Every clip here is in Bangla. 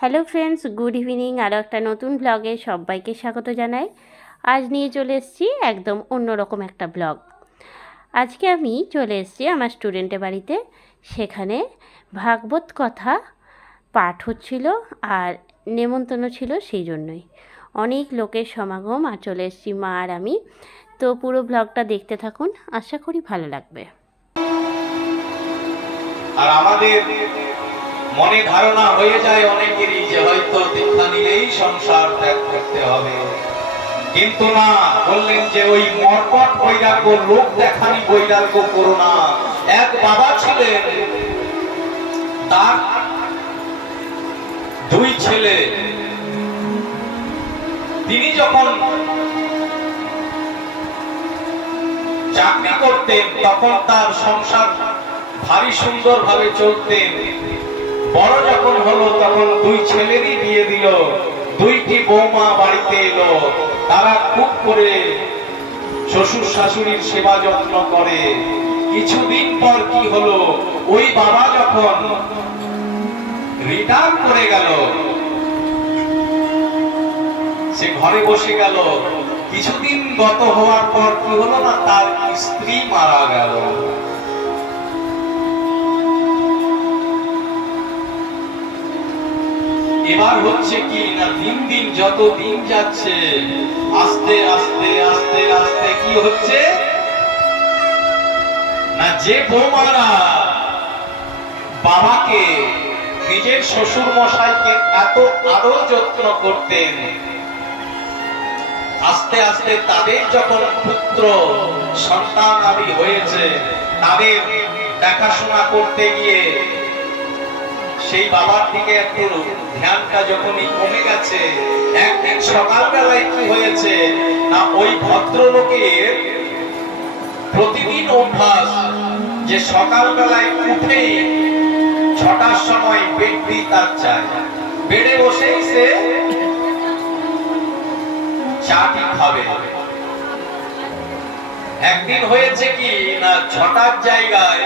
Hello friends, good evening. আরও একটা নতুন ব্লগে সবাইকে স্বাগত জানাই। আজ নিয়ে চলে এসেছি একদম অন্যরকম একটা ব্লগ। আজকে আমি চলে এসেছি আমার স্টুডেন্টের বাড়িতে। সেখানে ভাগবত কথা পাঠ হচ্ছিল আর নেমন্তন্ন ছিল, সেই জন্যই অনেক লোকের সমাগম। আর চলে এসেছি মা আর আমি। তো পুরো ব্লগটা দেখতে থাকুন, আশা করি ভালো লাগবে। আর আমাদের মনে ধারণা হয়ে যায় অনেকেরই যে হয়তো দীক্ষা নিলেই সংসার ত্যাগ করতে হবে, কিন্তু না, বললেন যে ওই মর্কট বৈরাগ্য, লোক দেখানি বৈরাগ্য করো না। এক বাবা ছিলেন, তার দুই ছেলে। তিনি যখন চাকরি করতেন তখন তার সংসার ভারী সুন্দর ভাবে চলতেন। বড় যখন হলো তখন দুই ছেলেরই বিয়ে দিল, দুইটি বৌমা বাড়িতে এলো। তারা খুব করে শ্বশুর শাশুড়ির সেবা যত্ন করে। কিছুদিন পর কি হলো, ওই বাবা যখন রিটায়ার করে গেল, সে ঘরে বসে গেল। কিছুদিন গত হওয়ার পর কি হলো না, তার স্ত্রী মারা গেল। এবার হচ্ছে কি না, দিন দিন যত দিন যাচ্ছে, আস্তে আস্তে আস্তে আস্তে কি হচ্ছে না, যে বৌমারা বাবাকে, নিজের শ্বশুর মশাইকে এত আদর যত্ন করতেন, আস্তে আস্তে তাদের যখন পুত্র সন্তান আদি হয়েছে, তাদের দেখাশোনা করতে গিয়ে সেই বাবার দিকে একটু ধ্যানটা যখনই কমে গেছে, একদিন সকালবেলায় কি হয়েছে না, ওই ভদ্রলোকের প্রতিদিন অভ্যাস যে সকালবেলায় উঠেই 6টার সময় বেডটি তার চায়, বেডে বসেই সে চাটি খাবে। একদিন হয়েছে কি না, 6টার জায়গায়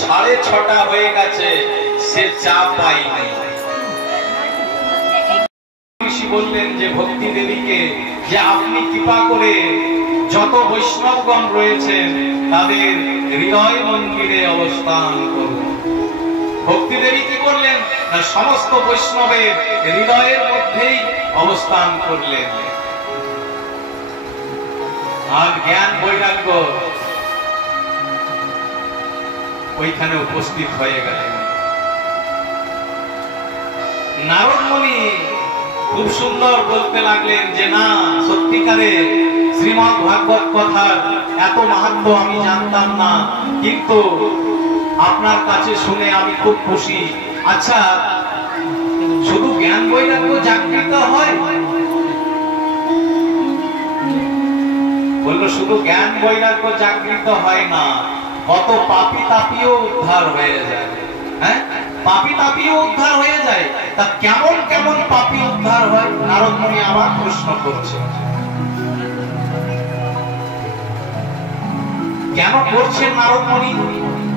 6:30 হয়ে গেছে, সে চা পায়নি। ঋষি বললেন যে ভক্তি দেবীকে যে আপনি কৃপা করে যত বৈষ্ণবগণ রয়েছেন তাদের হৃদয় মন্দিরে অবস্থান করুন। ভক্তি দেবী কি করলেন না, সমস্ত বৈষ্ণবের হৃদয়ের মধ্যেই অবস্থান করলেন। আর জ্ঞান বৈরাগ্য ওইখানে উপস্থিত হয়ে গেলেন। নারদ মুনি খুব সুন্দর বলতে লাগলেন যে না, সত্যিকারে শ্রীমদ্ ভাগবত কথার এত মাহাত্ম্য আমি জানতাম না, কিন্তু আপনার কাছে শুনে আমি খুব খুশি। আচ্ছা, শুধু জ্ঞান বৈরাগ্য জাগৃত হয়? বললো শুধু জ্ঞান বৈরাগ্য জাগৃত হয় না, কত পাপী তাপীও উদ্ধার হয়ে যায়। হ্যাঁ, পাপী তাপীও উদ্ধার হয়ে যায়। তা কেমন কেমন পাপী উদ্ধার হয়? নারদ মুনি আবার প্রশ্ন করছে। কেন করছেন নারদ মুনি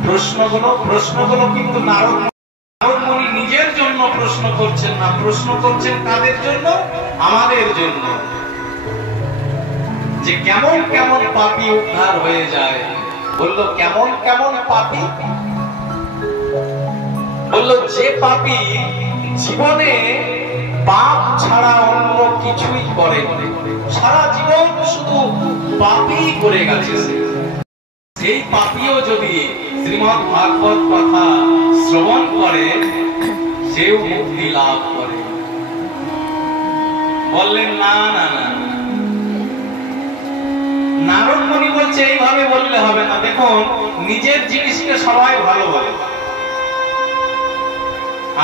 প্রশ্নগুলো? কিন্তু নারদ মুনি নিজের জন্য প্রশ্ন করছেন না, প্রশ্ন করছেন কাদের জন্য? আমাদের জন্য। যে কেমন কেমন পাপী উদ্ধার হয়ে যায়। বলল কেমন কেমন পাপী? বলল যে পাপী জীবনে পাপ ছাড়া অন্য কিছুই করে, সারা জীবন শুধু পাপই করে গেছে, সেই পাপীও যদি শ্রীমদ্ ভাগবত কথা শ্রবণ করে, সেও মুক্তি লাভ করে। বললেন না না না, নারদ মুনি বলছে এইভাবে বললে হবে না। দেখুন, নিজের জিনিসকে সবাই ভালো বলে।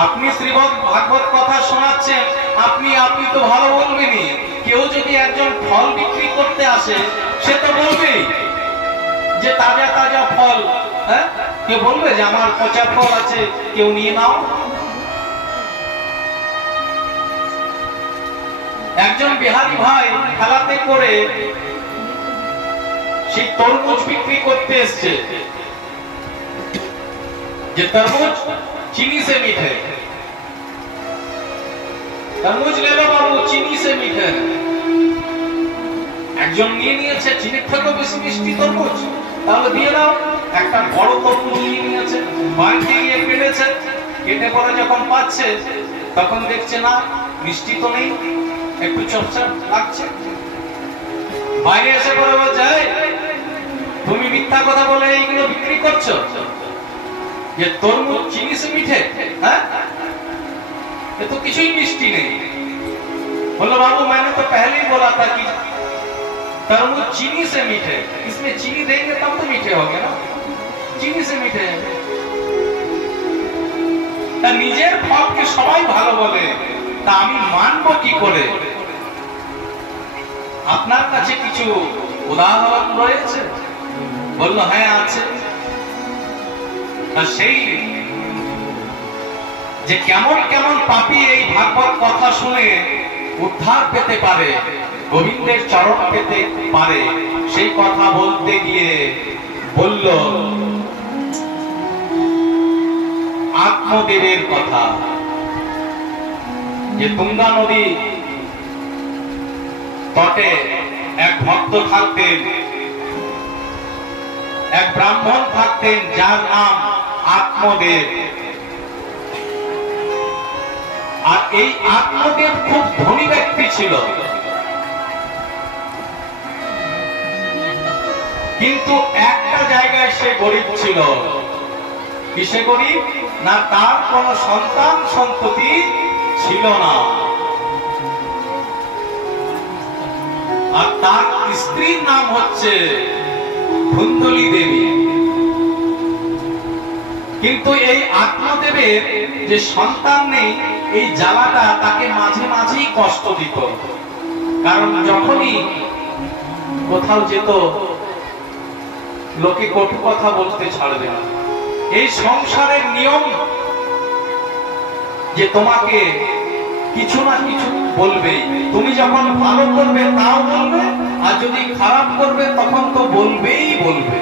আপনি শ্রীমদ্ ভাগবত কথা শোনাচ্ছেন, আপনি তো ভালো বলবেনই। কেউ যদি একজন ফল বিক্রি করতে আসে, সে তো বলবেই যে তাজা তাজা ফল। হ্যাঁ, কেউ বলবে যে আমার পচা ফল আছে, কেউ নিয়ে নাও। একজন বিহারি ভাই খেলাতে করে সেই তরমুজ বিক্রি করতে এসছে, যে তরমুজ চিনি সে মিঠে। तरबूज ले लो बाबू, चीनी से मीठे हैं। একজন নিয়ে নিয়েছে চিনির থেকেও বেশি মিষ্টি তরমুজ, তাহলে দিয়ে দাও। একটা বড় তরমুজ নিয়ে নিয়েছে, বাড়িতে গিয়ে কেটেছে, কেটে পরে যখন পাচ্ছে তখন দেখছে না মিষ্টি তো নেই, একটু চপচপ লাগছে। বাইরে এসে পরে বলছে, তুমি মিথ্যা কথা বলে এইগুলো বিক্রি করছো যে তরমুজ চিনি সে মিঠে, হ্যাঁ ये तो किसी मिष्टी नहीं। बोलो बाबू मैंने तो पहले ही बोला था कि तरबूज चीनी से मीठे, इसमें चीनी देंगे तब तो मीठे हो गए ना, चीनी से मीठे। তা নিজের ফলকে সবাই ভালো বলে, তা আমি মানবো কি করে? আপনার কাছে কিছু উদাহরণ রয়েছে? বললো হ্যাঁ আছে। সেই যে কেমন কেমন পাপী এই ভাগবত কথা শুনে উদ্ধার পেতে পারে, গোবিন্দের চরণ পেতে পারে, সেই কথা বলতে গিয়ে বলল আত্মদেবের কথা। যে তুঙ্গা নদী তটে এক ভক্ত থাকতেন, এক ব্রাহ্মণ থাকতেন যার নাম আত্মদেব। আর এই আত্মদেব খুব ধনী ব্যক্তি ছিল, কিন্তু একটা জায়গায় সে গরিব ছিল। কিসে গরিব? না তার কোন সন্তান সন্ততি ছিল না, আর তার স্ত্রীর নাম হচ্ছে কুন্দলী দেবী। কিন্তু এই আত্মদেবের যে সন্তান নেই, এই জ্বালাটা তাকে মাঝে মাঝেই কষ্ট দিত। কারণ যখনই কোথাও যেত লোকে কটু কথা বলতে ছাড়বে না। এই সংসারের নিয়ম যে তোমাকে কিছু না কিছু বলবে, তুমি যখন ভালো করবে তাও বলবে, আর যদি খারাপ করবে তখন তো বলবেই বলবে।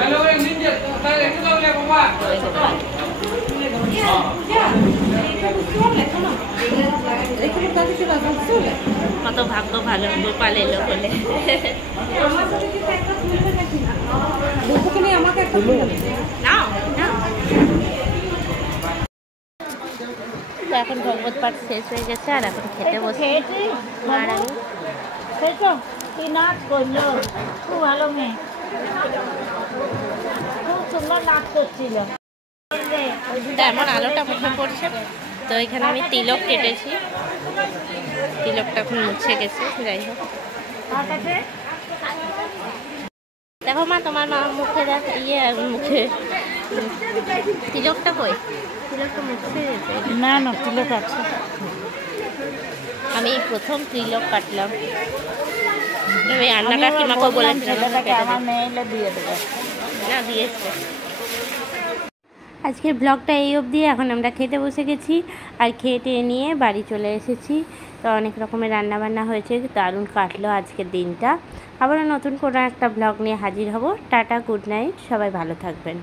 Hello, কত ভাগ্য ভালো গোপাল এলো বলে। তো এখন ভগবত পাঠ শেষ হয়ে গেছে আর এখন খেতে বসে আর আমি। তুই নাচ করলো, খুব ভালো মেয়ে, খুব সুন্দর নাচ করছিল। এমন আলোটা মুখে পড়ছে। তো এখানে আমি তিলক কেটেছি, তিলকটা এখন মুছে গেছে। যাই হোক, দেখো মা, তোমার মা মুখে দেখ, মুখে তিলকটা কই? তিলকটা মুছে গেছে। না না, তিলক আছে। আমি প্রথম তিলক কাটলাম। আমি রান্না কাকিমাকে বলেছিলাম আমার মেয়ে এলে দিয়ে দেবে। না, দিয়েছে। আজকের ব্লগটা এই অবধি। এখন আমরা খেতে বসে গেছি আর খেয়ে নিয়ে বাড়ি চলে এসেছি। তো অনেক রকমের রান্নাবান্না হয়েছে, দারুণ কাটলো আজকের দিনটা। আবারও নতুন কোনো একটা ব্লগ নিয়ে হাজির হব। টাটা, গুড নাইট, সবাই ভালো থাকবেন।